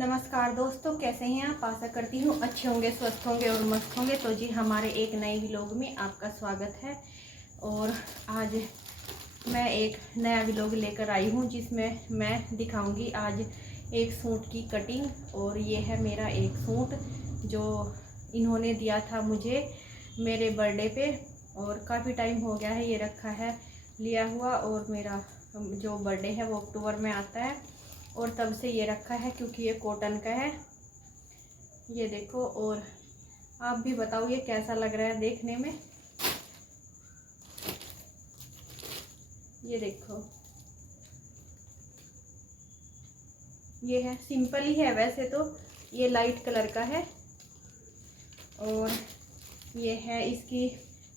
नमस्कार दोस्तों, कैसे हैं आप। आशा करती हूँ अच्छे होंगे, स्वस्थ होंगे और मस्त होंगे। तो जी हमारे एक नए व्लॉग में आपका स्वागत है। और आज मैं एक नया व्लॉग लेकर आई हूँ जिसमें मैं दिखाऊंगी आज एक सूट की कटिंग। और ये है मेरा एक सूट जो इन्होंने दिया था मुझे मेरे बर्थडे पे, और काफ़ी टाइम हो गया है ये रखा है लिया हुआ। और मेरा जो बर्थडे है वो अक्टूबर में आता है और तब से ये रखा है क्योंकि ये कॉटन का है। ये देखो, और आप भी बताओ ये कैसा लग रहा है देखने में। ये देखो, ये है सिंपल ही है वैसे तो। ये लाइट कलर का है और ये है इसकी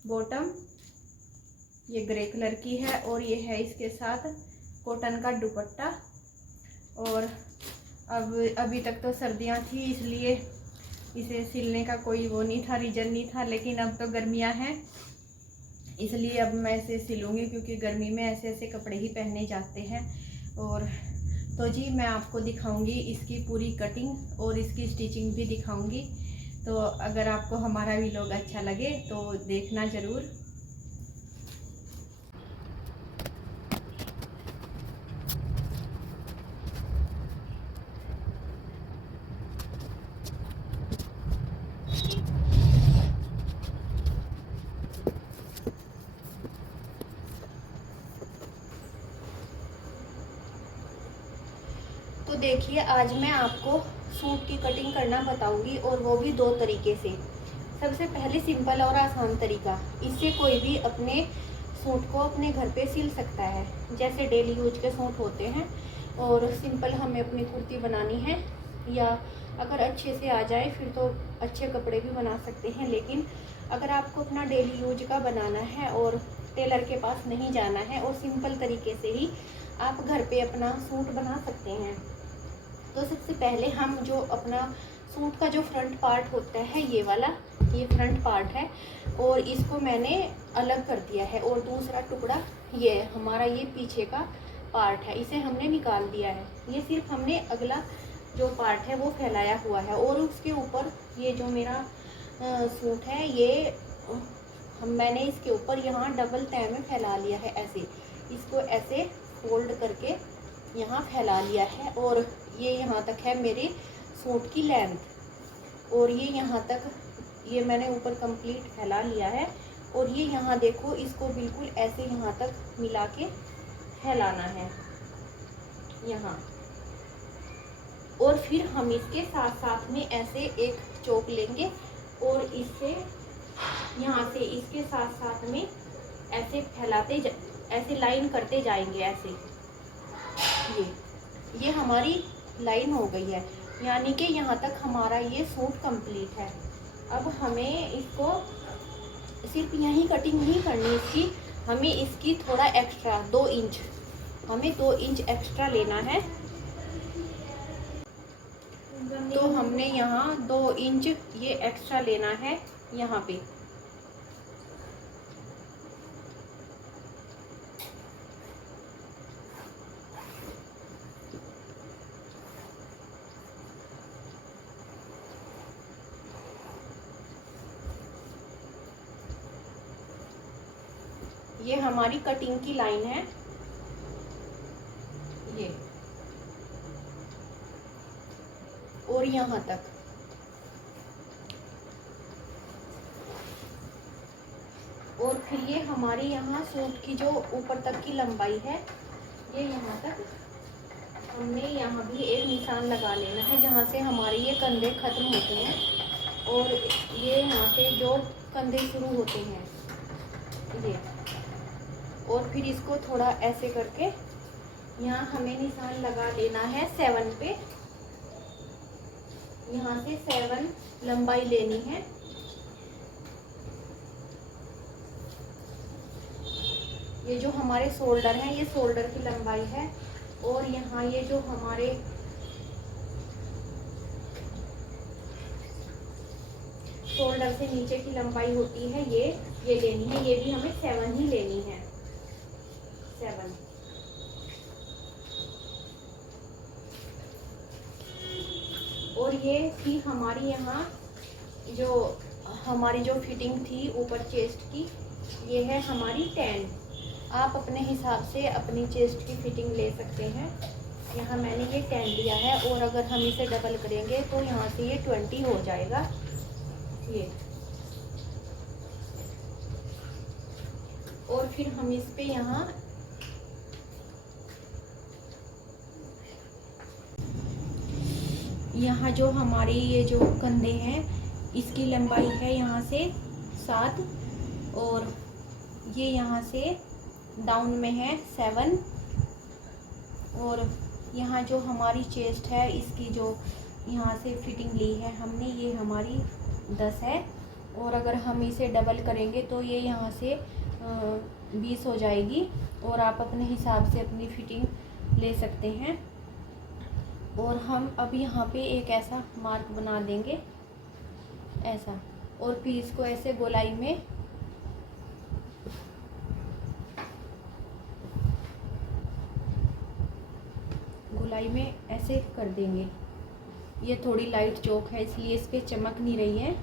बॉटम, ये ग्रे कलर की है। और ये है इसके साथ कॉटन का दुपट्टा। और अब अभी तक तो सर्दियां थी इसलिए इसे सिलने का कोई वो नहीं था, रीज़न नहीं था। लेकिन अब तो गर्मियां हैं इसलिए अब मैं इसे सिलूँगी क्योंकि गर्मी में ऐसे ऐसे कपड़े ही पहने जाते हैं। और तो जी मैं आपको दिखाऊंगी इसकी पूरी कटिंग और इसकी स्टिचिंग भी दिखाऊंगी। तो अगर आपको हमारा व्लॉग अच्छा लगे तो देखना ज़रूर। तो देखिए, आज मैं आपको सूट की कटिंग करना बताऊंगी और वो भी दो तरीके से। सबसे पहले सिंपल और आसान तरीका, इससे कोई भी अपने सूट को अपने घर पे सिल सकता है। जैसे डेली यूज के सूट होते हैं और सिंपल हमें अपनी कुर्ती बनानी है, या अगर अच्छे से आ जाए फिर तो अच्छे कपड़े भी बना सकते हैं। लेकिन अगर आपको अपना डेली यूज का बनाना है और टेलर के पास नहीं जाना है और सिंपल तरीके से ही आप घर पे अपना सूट बना सकते हैं। तो सबसे पहले हम जो अपना सूट का जो फ्रंट पार्ट होता है, ये वाला, ये फ्रंट पार्ट है और इसको मैंने अलग कर दिया है। और दूसरा टुकड़ा ये हमारा ये पीछे का पार्ट है, इसे हमने निकाल दिया है। ये सिर्फ हमने अगला जो पार्ट है वो फैलाया हुआ है। और उसके ऊपर ये जो मेरा सूट है ये मैंने इसके ऊपर यहाँ डबल तह में फैला लिया है। ऐसे इसको ऐसे फोल्ड करके यहाँ फैला लिया है। और ये यहाँ तक है मेरे सूट की लेंथ। और ये यहाँ तक ये मैंने ऊपर कंप्लीट फैला लिया है। और ये यहाँ देखो, इसको बिल्कुल ऐसे यहाँ तक मिला के फैलाना है यहाँ। और फिर हम इसके साथ साथ में ऐसे एक चौक लेंगे और इससे यहाँ से इसके साथ साथ में ऐसे फैलाते ऐसे लाइन करते जाएंगे। ऐसे ये हमारी लाइन हो गई है, यानी कि यहाँ तक हमारा ये सूट कंप्लीट है। अब हमें इसको सिर्फ यहीं कटिंग नहीं करनी इसकी, हमें इसकी थोड़ा एक्स्ट्रा 2 इंच, हमें 2 इंच एक्स्ट्रा लेना है। तो हमने यहाँ 2 इंच ये एक्स्ट्रा लेना है यहाँ पे। ये हमारी कटिंग की लाइन है ये, और यहाँ तक। और फिर ये हमारी यहाँ सूट की जो ऊपर तक की लंबाई है, ये यहाँ तक हमने यहाँ भी एक निशान लगा लेना है जहाँ से हमारे ये कंधे खत्म होते हैं और ये यहाँ से जो कंधे शुरू होते हैं ये। और फिर इसको थोड़ा ऐसे करके यहाँ हमें निशान लगा देना है 7 पे। यहाँ से 7 लंबाई लेनी है। ये जो हमारे शोल्डर हैं, ये शोल्डर की लंबाई है। और यहाँ ये जो हमारे शोल्डर से नीचे की लंबाई होती है ये लेनी है। ये भी हमें 7 ही लेनी है, 7। और ये थी हमारी यहाँ जो हमारी जो फिटिंग थी ऊपर चेस्ट की, ये है हमारी 10। आप अपने हिसाब से अपनी चेस्ट की फिटिंग ले सकते हैं। यहाँ मैंने ये 10 लिया है, और अगर हम इसे डबल करेंगे तो यहाँ से ये 20 हो जाएगा। ये और फिर हम इस पे यहाँ जो हमारी ये जो कंधे हैं इसकी लंबाई है यहाँ से 7, और ये यहाँ से डाउन में है 7, और यहाँ जो हमारी चेस्ट है इसकी जो यहाँ से फिटिंग ली है हमने, ये हमारी 10 है। और अगर हम इसे डबल करेंगे तो ये यहाँ से 20 हो जाएगी, और आप अपने हिसाब से अपनी फिटिंग ले सकते हैं। और हम अब यहाँ पे एक ऐसा मार्क बना देंगे ऐसा, और फिर इसको ऐसे गोलाई में ऐसे कर देंगे। ये थोड़ी लाइट चौक है इसलिए इस पे चमक नहीं रही है।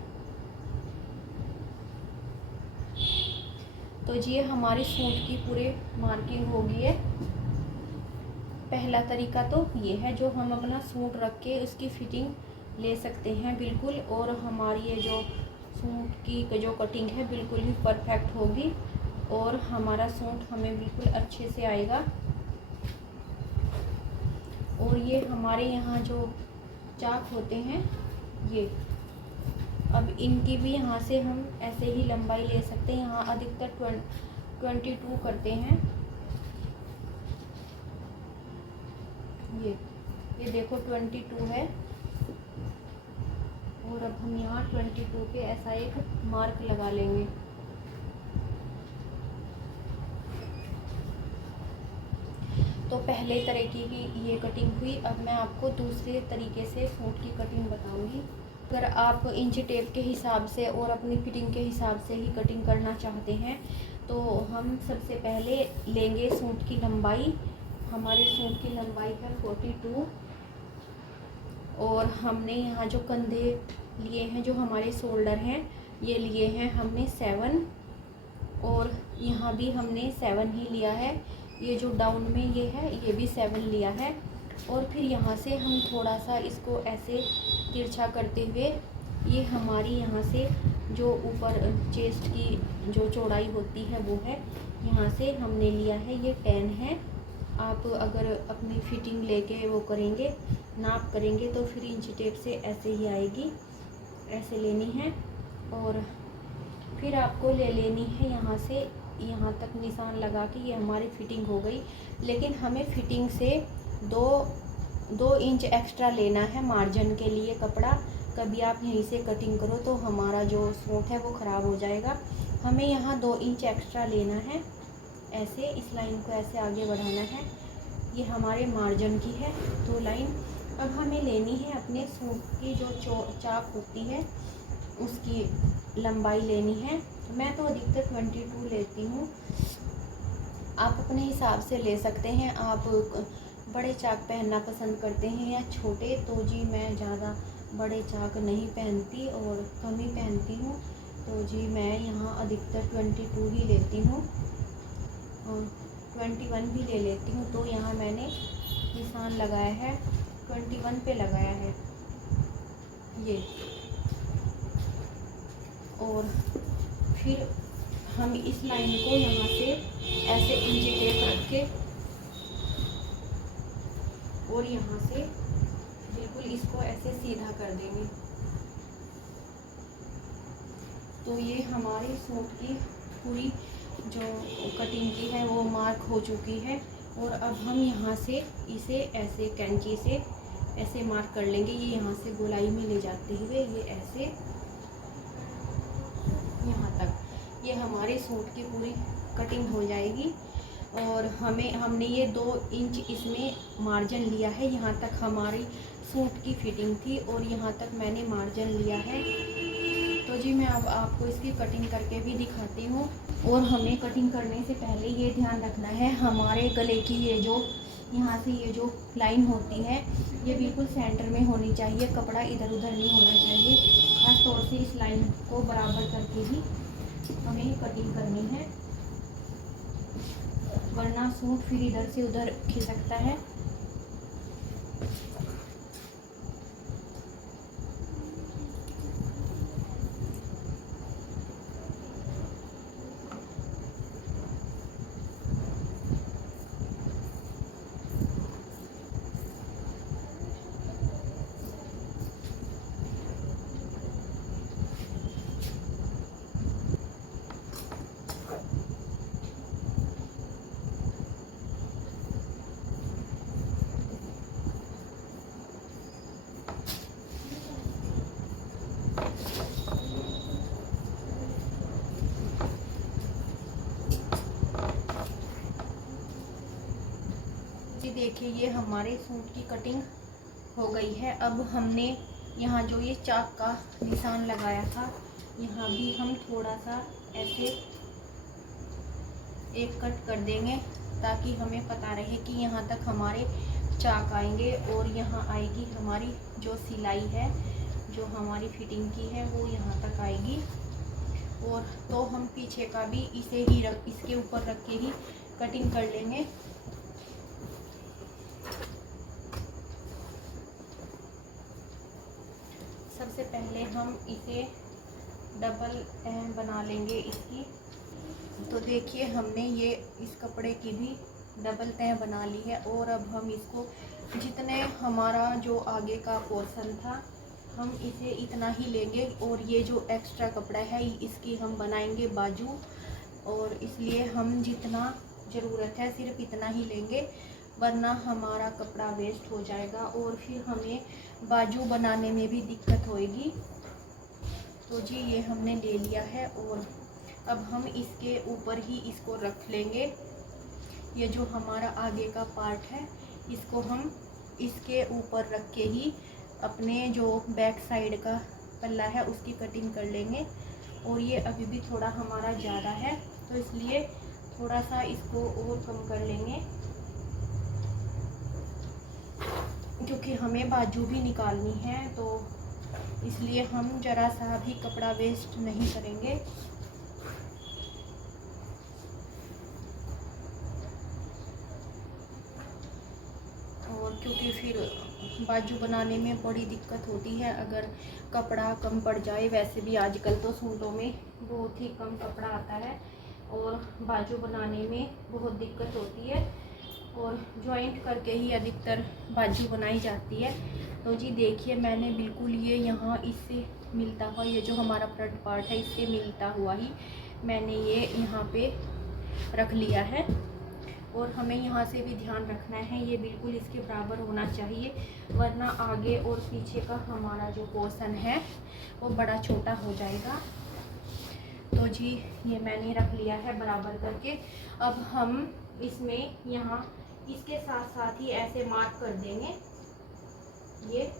तो ये हमारे सूट की पूरे मार्किंग हो गई है। पहला तरीका तो ये है जो हम अपना सूट रख के उसकी फिटिंग ले सकते हैं बिल्कुल, और हमारी ये जो सूट की जो कटिंग है बिल्कुल ही परफेक्ट होगी, और हमारा सूट हमें बिल्कुल अच्छे से आएगा। और ये हमारे यहाँ जो चाक होते हैं ये, अब इनकी भी यहाँ से हम ऐसे ही लंबाई ले सकते हैं। यहाँ अधिकतर 22 करते हैं। ये देखो 22 है, और अब हम यहाँ 22 पे ऐसा एक मार्क लगा लेंगे। तो पहले तरीके की ये कटिंग हुई। अब मैं आपको दूसरे तरीके से सूट की कटिंग बताऊंगी। अगर आप इंच टेप के हिसाब से और अपनी फिटिंग के हिसाब से ही कटिंग करना चाहते हैं तो हम सबसे पहले लेंगे सूट की लंबाई। हमारे सूट की लंबाई है 42, और हमने यहाँ जो कंधे लिए हैं, जो हमारे शोल्डर हैं, ये लिए हैं हमने 7, और यहाँ भी हमने 7 ही लिया है। ये जो डाउन में ये है ये भी 7 लिया है। और फिर यहाँ से हम थोड़ा सा इसको ऐसे तिरछा करते हुए, ये हमारी यहाँ से जो ऊपर चेस्ट की जो चौड़ाई होती है वो है, यहाँ से हमने लिया है ये 10 है। आप अगर अपनी फिटिंग लेके वो करेंगे, नाप करेंगे, तो फिर इंच टेप से ऐसे ही आएगी, ऐसे लेनी है। और फिर आपको ले लेनी है यहाँ से यहाँ तक निशान लगा के, ये हमारी फिटिंग हो गई। लेकिन हमें फिटिंग से 2 इंच एक्स्ट्रा लेना है मार्जिन के लिए कपड़ा। कभी आप यहीं से कटिंग करो तो हमारा जो सूट है वो ख़राब हो जाएगा। हमें यहाँ 2 इंच एक्स्ट्रा लेना है। ऐसे इस लाइन को ऐसे आगे बढ़ाना है। ये हमारे मार्जिन की है 2 लाइन। अब हमें लेनी है अपने सूट की जो चाक होती है उसकी लंबाई लेनी है। मैं तो अधिकतर 22 लेती हूँ, आप अपने हिसाब से ले सकते हैं। आप बड़े चाक पहनना पसंद करते हैं या छोटे, तो जी मैं ज़्यादा बड़े चाक नहीं पहनती और कम ही पहनती हूँ, तो जी मैं यहाँ अधिकतर 22 ही लेती हूँ और 21 भी ले लेती हूँ। तो यहाँ मैंने निशान लगाया है 21 पे लगाया है ये। और फिर हम इस लाइन को यहाँ से ऐसे इंच टेप रख के और यहाँ से बिल्कुल इसको ऐसे सीधा कर देंगे। तो ये हमारे सूट की पूरी जो कटिंग की है वो मार्क हो चुकी है। और अब हम यहाँ से इसे ऐसे कैंची से ऐसे मार्क कर लेंगे। ये यहाँ से गोलाई में ले जाते हुए ये ऐसे यहाँ तक ये हमारे सूट की पूरी कटिंग हो जाएगी। और हमने ये 2 इंच इसमें मार्जिन लिया है। यहाँ तक हमारी सूट की फिटिंग थी और यहाँ तक मैंने मार्जिन लिया है। तो जी मैं अब आपको इसकी कटिंग करके भी दिखाती हूँ। और हमें कटिंग करने से पहले ये ध्यान रखना है, हमारे गले की ये जो यहाँ से ये जो लाइन होती है ये बिल्कुल सेंटर में होनी चाहिए, कपड़ा इधर उधर नहीं होना चाहिए। खास तौर से इस लाइन को बराबर करके ही हमें कटिंग करनी है, वरना सूट फिर इधर से उधर खिसकता है। देखिए ये हमारे सूट की कटिंग हो गई है। अब हमने यहाँ जो ये चाक का निशान लगाया था, यहाँ भी हम थोड़ा सा ऐसे एक कट कर देंगे ताकि हमें पता रहे कि यहाँ तक हमारे चाक आएंगे और यहाँ आएगी हमारी जो सिलाई है, जो हमारी फिटिंग की है वो यहाँ तक आएगी। और तो हम पीछे का भी इसके ऊपर रख के ही कटिंग कर लेंगे। सबसे पहले हम इसे डबल तह बना लेंगे इसकी। तो देखिए हमने ये इस कपड़े की भी डबल तह बना ली है। और अब हम इसको जितने हमारा जो आगे का पोर्शन था हम इसे इतना ही लेंगे, और ये जो एक्स्ट्रा कपड़ा है इसकी हम बनाएंगे बाजू, और इसलिए हम जितना ज़रूरत है सिर्फ इतना ही लेंगे, वरना हमारा कपड़ा वेस्ट हो जाएगा और फिर हमें बाजू बनाने में भी दिक्कत होएगी। तो जी ये हमने ले लिया है और अब हम इसके ऊपर ही इसको रख लेंगे। ये जो हमारा आगे का पार्ट है इसको हम इसके ऊपर रख के ही अपने जो बैक साइड का पल्ला है उसकी कटिंग कर लेंगे। और ये अभी भी थोड़ा हमारा ज़्यादा है तो इसलिए थोड़ा सा इसको और कम कर लेंगे, क्योंकि हमें बाजू भी निकालनी है, तो इसलिए हम ज़रा सा भी कपड़ा वेस्ट नहीं करेंगे। और क्योंकि फिर बाजू बनाने में बड़ी दिक्कत होती है अगर कपड़ा कम पड़ जाए। वैसे भी आजकल तो सूटों में बहुत ही कम कपड़ा आता है और बाजू बनाने में बहुत दिक्कत होती है, और जॉइंट करके ही अधिकतर बाजू बनाई जाती है। तो जी देखिए मैंने बिल्कुल ये यहाँ इससे मिलता हुआ, ये जो हमारा फ्रंट पार्ट है इससे मिलता हुआ ही मैंने ये यहाँ पे रख लिया है। और हमें यहाँ से भी ध्यान रखना है ये बिल्कुल इसके बराबर होना चाहिए, वरना आगे और पीछे का हमारा जो पोर्शन है वो बड़ा छोटा हो जाएगा। तो जी ये मैंने रख लिया है बराबर करके। अब हम इसमें यहाँ इसके साथ साथ ही ऐसे मार्क कर देंगे ये।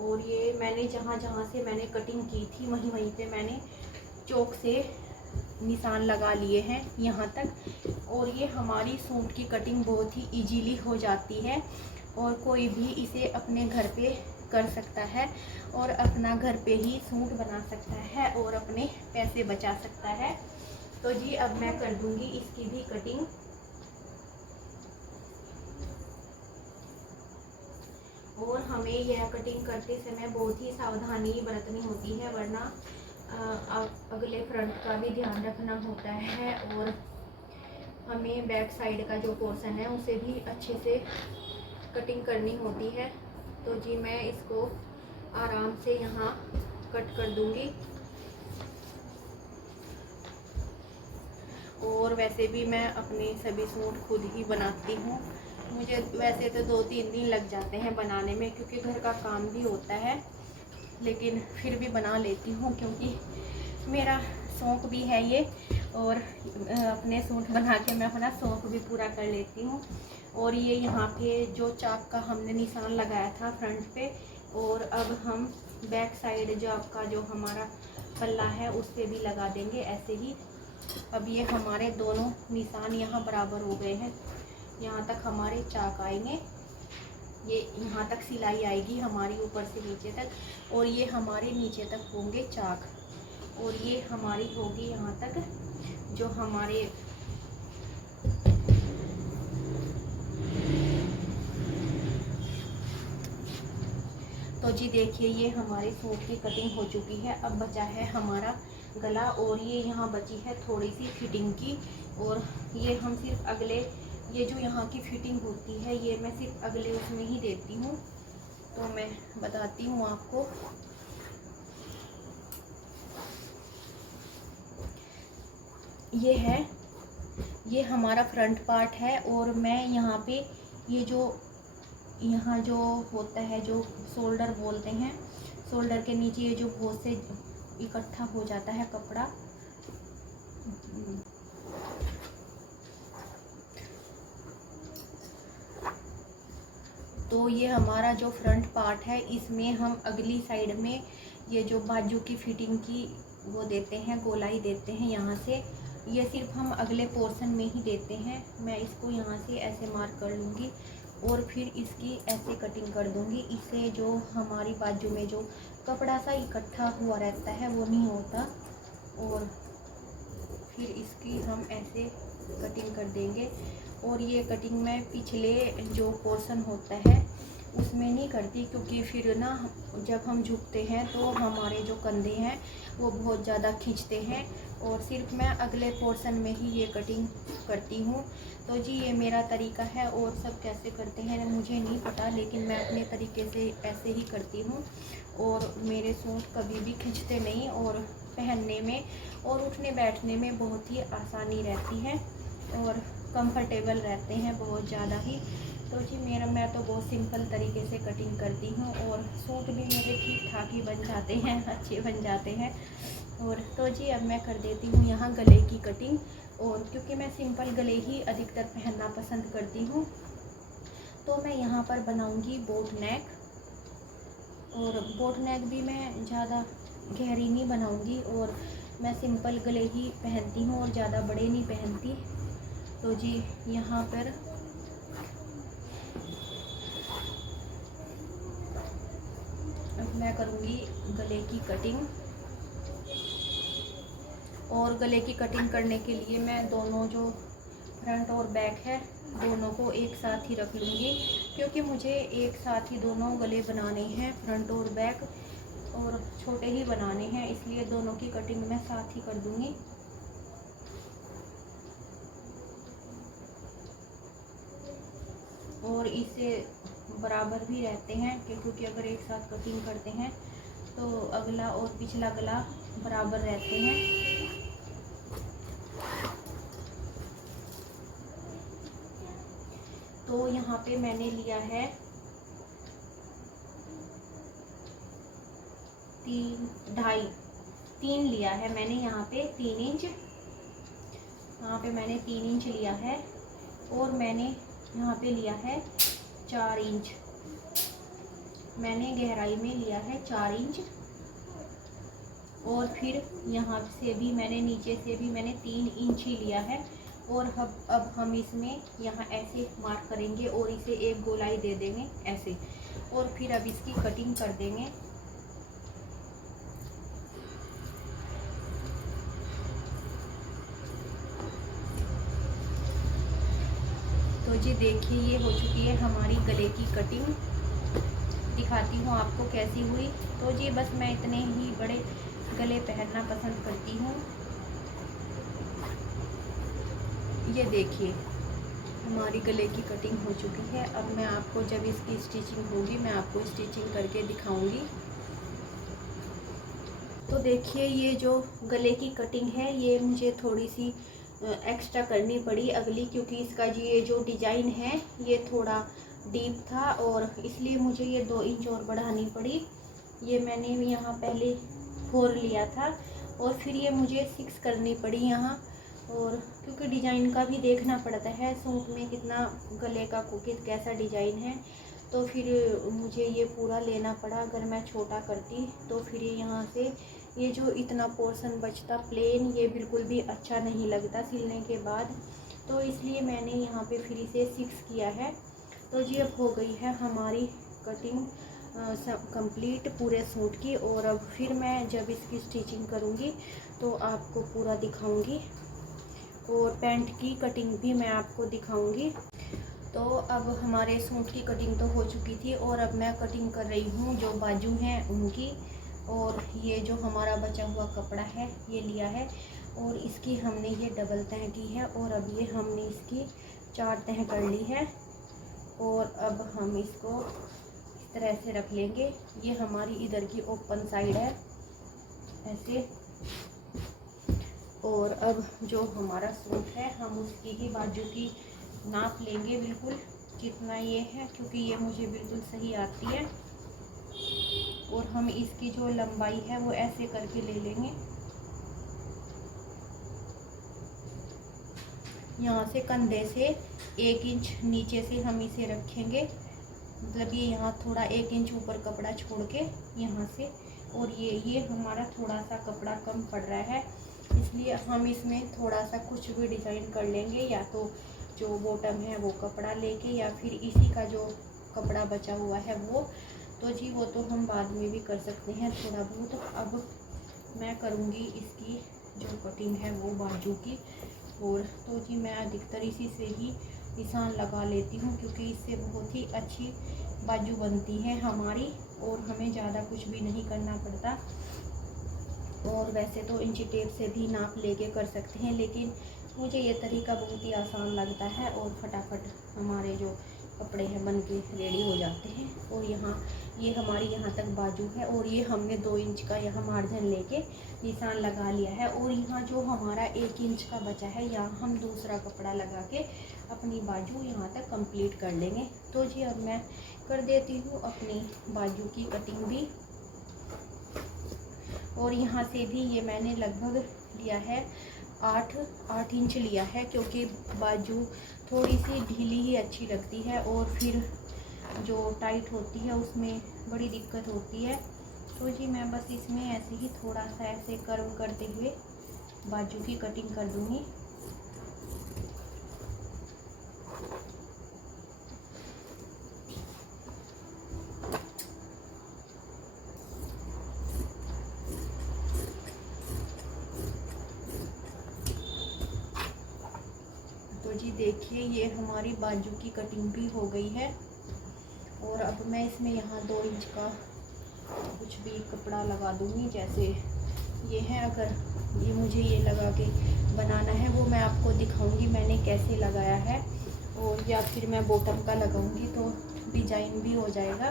और ये मैंने जहाँ जहाँ से मैंने कटिंग की थी वहीं पे मैंने चौक से निशान लगा लिए हैं यहाँ तक। और ये हमारी सूट की कटिंग बहुत ही इजीली हो जाती है और कोई भी इसे अपने घर पे कर सकता है और अपना घर पे ही सूट बना सकता है और अपने पैसे बचा सकता है। तो जी अब मैं कर दूंगी इसकी भी कटिंग। और हमें यह कटिंग करते समय बहुत ही सावधानी बरतनी होती है, वरना अगले फ्रंट का भी ध्यान रखना होता है और हमें बैक साइड का जो पोर्शन है उसे भी अच्छे से कटिंग करनी होती है। तो जी मैं इसको आराम से यहाँ कट कर दूंगी। और वैसे भी मैं अपने सभी सूट खुद ही बनाती हूँ। मुझे वैसे तो 2-3 दिन लग जाते हैं बनाने में, क्योंकि घर का काम भी होता है, लेकिन फिर भी बना लेती हूँ क्योंकि मेरा शौक़ भी है ये। और अपने सूट बना के मैं अपना शौक़ भी पूरा कर लेती हूँ। और ये यहाँ पे जो चाक का हमने निशान लगाया था फ्रंट पे, और अब हम बैक साइड जो आपका जो हमारा पल्ला है उस पर भी लगा देंगे ऐसे ही। अब ये हमारे दोनों निशान यहाँ बराबर हो गए हैं। यहाँ तक हमारे चाक आएंगे, ये यहाँ तक सिलाई आएगी हमारी ऊपर से नीचे तक, और ये हमारे नीचे तक होंगे चाक, और ये हमारी होगी यहाँ तक जो हमारे तो जी देखिए ये हमारे सूट की कटिंग हो चुकी है। अब बचा है हमारा गला, और ये यहाँ बची है थोड़ी सी फिटिंग की, और ये हम सिर्फ अगले, ये जो यहाँ की फिटिंग होती है ये मैं सिर्फ अगले उसमें ही देती हूँ। तो मैं बताती हूँ आपको। ये है, ये हमारा फ्रंट पार्ट है, और मैं यहाँ पे ये जो यहाँ जो होता है, जो शोल्डर बोलते हैं, शोल्डर के नीचे ये जो बहुत से इकट्ठा हो जाता है कपड़ा, तो ये हमारा जो फ्रंट पार्ट है इसमें हम अगली साइड में ये जो बाजू की फिटिंग की वो देते हैं, गोलाई देते हैं यहाँ से। ये सिर्फ हम अगले पोर्शन में ही देते हैं। मैं इसको यहाँ से ऐसे मार्क कर लूँगी और फिर इसकी ऐसे कटिंग कर दूँगी। इससे जो हमारी बाजू में जो कपड़ा सा इकट्ठा हुआ रहता है वो नहीं होता, और फिर इसकी हम ऐसे कटिंग कर देंगे। और ये कटिंग मैं पिछले जो पोर्शन होता है उसमें नहीं करती, क्योंकि फिर ना जब हम झुकते हैं तो हमारे जो कंधे हैं वो बहुत ज़्यादा खींचते हैं, और सिर्फ मैं अगले पोर्शन में ही ये कटिंग करती हूँ। तो जी ये मेरा तरीका है, और सब कैसे करते हैं मुझे नहीं पता, लेकिन मैं अपने तरीके से ऐसे ही करती हूँ। और मेरे सूट कभी भी खींचते नहीं, और पहनने में और उठने बैठने में बहुत ही आसानी रहती है, और कंफर्टेबल रहते हैं बहुत ज़्यादा ही। तो जी मैं तो बहुत सिंपल तरीके से कटिंग करती हूँ, और सूट भी मेरे ठीक ठाक ही बन जाते हैं, अच्छे बन जाते हैं। और तो जी अब मैं कर देती हूँ यहाँ गले की कटिंग, और क्योंकि मैं सिंपल गले ही अधिकतर पहनना पसंद करती हूँ, तो मैं यहाँ पर बनाऊँगी बोट नेक। और बोट नेक भी मैं ज़्यादा गहरी नहीं बनाऊँगी, और मैं सिंपल गले ही पहनती हूँ और ज़्यादा बड़े नहीं पहनती। तो जी यहाँ पर अब मैं करूँगी गले की कटिंग। और गले की कटिंग करने के लिए मैं दोनों जो फ्रंट और बैक है दोनों को एक साथ ही रख लूँगी, क्योंकि मुझे एक साथ ही दोनों गले बनाने हैं, फ्रंट और बैक, और छोटे ही बनाने हैं, इसलिए दोनों की कटिंग मैं साथ ही कर दूँगी। और इससे बराबर भी रहते हैं, क्योंकि अगर एक साथ कटिंग करते हैं तो अगला और पिछला गला बराबर रहते हैं। तो यहाँ पे मैंने लिया है 3 लिया है मैंने यहाँ पे 3 इंच, यहाँ पे मैंने 3 इंच लिया है, और मैंने यहाँ पे लिया है 4 इंच, मैंने गहराई में लिया है 4 इंच। और फिर यहाँ से भी मैंने नीचे से भी मैंने 3 इंच ही लिया है। और अब हम इसमें यहाँ ऐसे मार्क करेंगे और इसे एक गोलाई दे देंगे ऐसे, और फिर अब इसकी कटिंग कर देंगे। तो जी देखिए ये हो चुकी है हमारी गले की कटिंग, दिखाती हूँ आपको कैसी हुई। तो जी बस मैं इतने ही बड़े गले पहनना पसंद करती हूँ। ये देखिए हमारी गले की कटिंग हो चुकी है। अब मैं आपको जब इसकी स्टिचिंग होगी मैं आपको स्टिचिंग करके दिखाऊंगी। तो देखिए ये जो गले की कटिंग है ये मुझे थोड़ी सी एक्स्ट्रा करनी पड़ी अगली, क्योंकि इसका ये जो डिज़ाइन है ये थोड़ा डीप था, और इसलिए मुझे ये 2 इंच और बढ़ानी पड़ी। ये मैंने यहाँ पहले 4 लिया था, और फिर ये मुझे 6 करनी पड़ी यहाँ। और क्योंकि डिज़ाइन का भी देखना पड़ता है सूट में कितना गले का कैसा डिज़ाइन है, तो फिर मुझे ये पूरा लेना पड़ा। अगर मैं छोटा करती तो फिर यहाँ से ये जो इतना पोर्शन बचता प्लेन, ये बिल्कुल भी अच्छा नहीं लगता सिलने के बाद। तो इसलिए मैंने यहाँ पे फिर इसे 6 किया है। तो जी अब हो गई है हमारी कटिंग कंप्लीट पूरे सूट की। और अब फिर मैं जब इसकी स्टिचिंग करूँगी तो आपको पूरा दिखाऊंगी और पैंट की कटिंग भी मैं आपको दिखाऊंगी। तो अब हमारे सूट की कटिंग तो हो चुकी थी और अब मैं कटिंग कर रही हूँ जो बाजू हैं उनकी। और ये जो हमारा बचा हुआ कपड़ा है ये लिया है और इसकी हमने ये डबल तह की है और अब ये हमने इसकी 4 तह कर ली है। और अब हम इसको इस तरह से रख लेंगे। ये हमारी इधर की ओपन साइड है ऐसे। और अब जो हमारा सूट है हम उसकी ही बाजू की नाप लेंगे बिल्कुल जितना ये है, क्योंकि ये मुझे बिल्कुल सही आती है। और हम इसकी जो लंबाई है वो ऐसे करके ले लेंगे। यहाँ से कंधे से 1 इंच नीचे से हम इसे रखेंगे, मतलब ये यहाँ थोड़ा 1 इंच ऊपर कपड़ा छोड़ के यहाँ से। और ये हमारा थोड़ा सा कपड़ा कम पड़ रहा है, इसलिए हम इसमें थोड़ा सा कुछ भी डिज़ाइन कर लेंगे, या तो जो बॉटम है वो कपड़ा लेके या फिर इसी का जो कपड़ा बचा हुआ है वो। तो जी वो तो हम बाद में भी कर सकते हैं थोड़ा बहुत। अब मैं करूँगी इसकी जो कटिंग है वो बाजू की। और तो जी मैं अधिकतर इसी से ही निशान लगा लेती हूँ, क्योंकि इससे बहुत ही अच्छी बाजू बनती है हमारी और हमें ज़्यादा कुछ भी नहीं करना पड़ता। और वैसे तो इंची टेप से भी नाप लेके कर सकते हैं, लेकिन मुझे ये तरीका बहुत ही आसान लगता है और फटाफट हमारे जो कपड़े हैं बन के रेडी हो जाते हैं। और यहाँ ये हमारी यहाँ तक बाजू है और ये हमने 2 इंच का यहाँ मार्जिन लेके निशान लगा लिया है। और यहाँ जो हमारा 1 इंच का बचा है यहाँ हम दूसरा कपड़ा लगा के अपनी बाजू यहाँ तक कंप्लीट कर लेंगे। तो जी अब मैं कर देती हूँ अपनी बाजू की कटिंग भी। और यहाँ से भी ये मैंने लगभग लिया है 8 इंच लिया है, क्योंकि बाजू थोड़ी सी ढीली ही अच्छी लगती है और फिर जो टाइट होती है उसमें बड़ी दिक्कत होती है। तो जी मैं बस इसमें ऐसे ही थोड़ा सा ऐसे कर्व करते हुए बाजू की कटिंग कर दूँगी। तो जी देखिए ये हमारी बाजू की कटिंग भी हो गई है। और अब मैं इसमें यहाँ 2 इंच का कुछ भी कपड़ा लगा दूँगी, जैसे ये है। अगर ये मुझे ये लगा के बनाना है वो मैं आपको दिखाऊंगी मैंने कैसे लगाया है। और या फिर मैं बॉटम का लगाऊंगी तो डिजाइन भी हो जाएगा।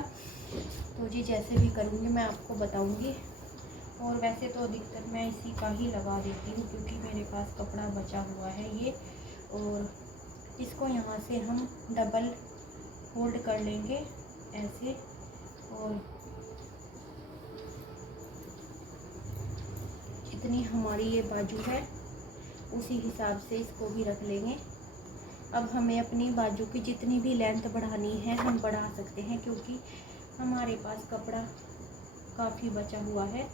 तो जी जैसे भी करूँगी मैं आपको बताऊँगी। और वैसे तो अधिकतर मैं इसी का ही लगा देती हूँ, क्योंकि मेरे पास कपड़ा बचा हुआ है ये। और इसको यहाँ से हम डबल फोल्ड कर लेंगे ऐसे। और जितनी हमारी ये बाजू है उसी हिसाब से इसको भी रख लेंगे। अब हमें अपनी बाजू की जितनी भी लेंथ बढ़ानी है हम बढ़ा सकते हैं, क्योंकि हमारे पास कपड़ा काफ़ी बचा हुआ है।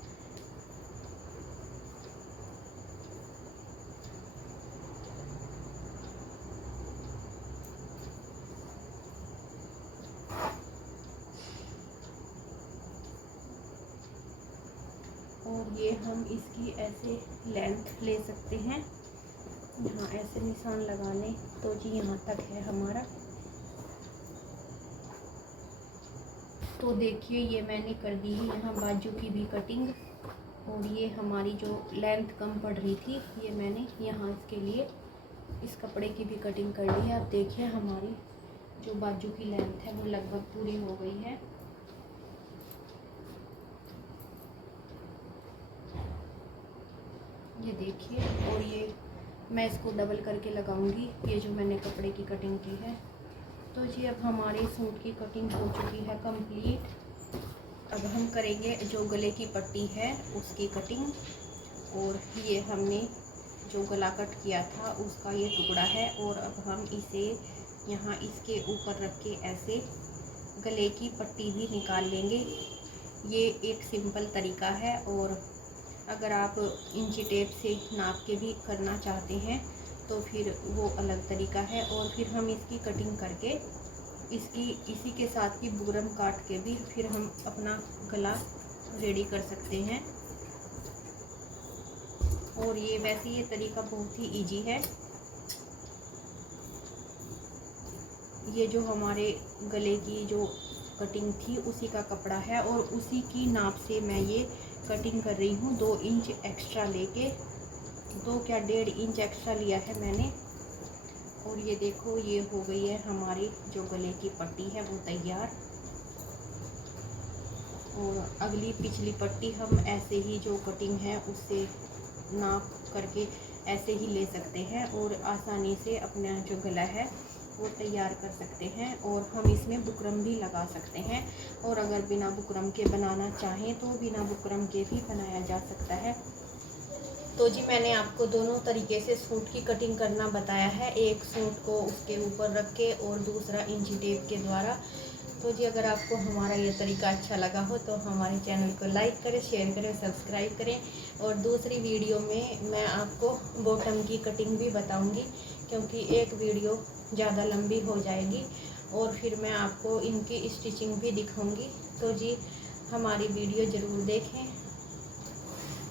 और ये हम इसकी ऐसे लेंथ ले सकते हैं, यहाँ ऐसे निशान लगा लें। तो जी यहाँ तक है हमारा। तो देखिए ये मैंने कर दी है यहाँ बाजू की भी कटिंग। और ये हमारी जो लेंथ कम पड़ रही थी ये मैंने यहाँ इसके लिए इस कपड़े की भी कटिंग कर ली है। अब देखिए हमारी जो बाजू की लेंथ है वो लगभग पूरी हो गई है। ये देखिए। और ये मैं इसको डबल करके लगाऊंगी, ये जो मैंने कपड़े की कटिंग की है। तो जी अब हमारे सूट की कटिंग हो चुकी है कंप्लीट। अब हम करेंगे जो गले की पट्टी है उसकी कटिंग। और ये हमने जो गला कट किया था उसका ये टुकड़ा है। और अब हम इसे यहाँ इसके ऊपर रख के ऐसे गले की पट्टी भी निकाल लेंगे। ये एक सिंपल तरीका है। और अगर आप इंची टेप से नाप के भी करना चाहते हैं तो फिर वो अलग तरीका है। और फिर हम इसकी कटिंग करके इसी के साथ की बुकरम काट के भी फिर हम अपना गला रेडी कर सकते हैं। और वैसे ये तरीका बहुत ही इजी है। ये जो हमारे गले की जो कटिंग थी उसी का कपड़ा है और उसी की नाप से मैं ये कटिंग कर रही हूँ। 2 इंच एक्स्ट्रा लेके, 1.5 इंच एक्स्ट्रा लिया है मैंने। और ये देखो, ये हो गई है हमारी जो गले की पट्टी है वो तैयार। और अगली पिछली पट्टी हम ऐसे ही जो कटिंग है उससे नाप करके ऐसे ही ले सकते हैं और आसानी से अपना जो गला है वो तैयार कर सकते हैं। और हम इसमें बुकरम भी लगा सकते हैं। और अगर बिना बुकरम के बनाना चाहें तो बिना बुकरम के भी बनाया जा सकता है। तो जी मैंने आपको दोनों तरीके से सूट की कटिंग करना बताया है, एक सूट को उसके ऊपर रख के और दूसरा इंची टेप के द्वारा। तो जी अगर आपको हमारा ये तरीका अच्छा लगा हो तो हमारे चैनल को लाइक करें, शेयर करें, सब्सक्राइब करें। और दूसरी वीडियो में मैं आपको बॉटम की कटिंग भी बताऊंगी, क्योंकि एक वीडियो ज़्यादा लंबी हो जाएगी और फिर मैं आपको इनकी स्टिचिंग भी दिखाऊंगी। तो जी हमारी वीडियो ज़रूर देखें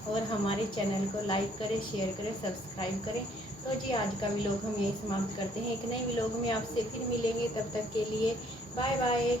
और हमारे चैनल को लाइक करें, शेयर करें, सब्सक्राइब करें। तो जी आज का व्लॉग हम यही समाप्त करते हैं। एक नए व्लॉग में आपसे फिर मिलेंगे, तब तक के लिए बाय बाय।